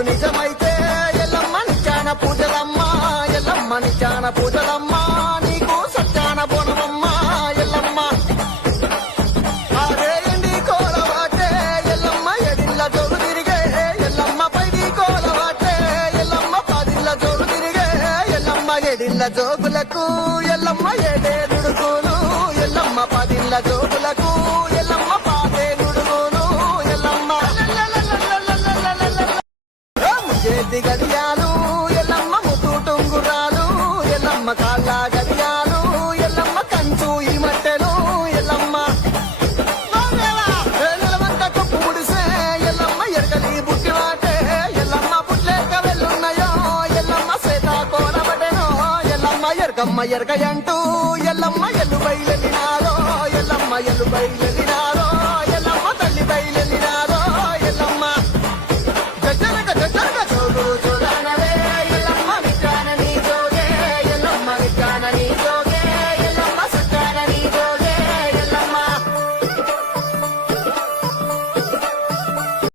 నీకు నిజమైతే ఎల్లమ్మ నిచ్చాన పూజలమ్మ ఎల్లమ్మ నిచ్చాన పూజలమ్మ నీకు సత్యాన బోనమమ్మ ఎల్లమ్మ ఆరేండి కోలవాటే ఎల్లమ్మ ఎడిల్ల జోగు తిరిగే ఎల్లమ్మ పైది కోలవాటే ఎల్లమ్మ పదిల్ల జోగు తిరిగే ఎల్లమ్మ ఎడిల్ల జోగులకు ఎల్లమ్మ ఏడేడుగును ఎల్లమ్మ పదిల్ల జోగులకు ఎల్లమ్మ పాదేడుగును ఎల్లమ్మ చేతి గడియాలు ఎల్లమ్మ ముతుటుంగురాలు ఎల్లమ్మ కాళ్ళ గడియాలు ఎల్లమ్మ కంచు ఈ మట్టెలు ఎల్లమ్మ నెలవంతకు పుడిసే ఎల్లమ్మ ఎరగలి బుట్టివాటే ఎల్లమ్మ పుట్లేక వెళ్ళున్నాయో ఎల్లమ్మ సేత కోరబడెనో ఎల్లమ్మ ఎరగమ్మ ఎరగయంటూ ఎల్లమ్మ ఎల్లు బయలునారో ఎల్లమ్మ ఎల్లు బయలు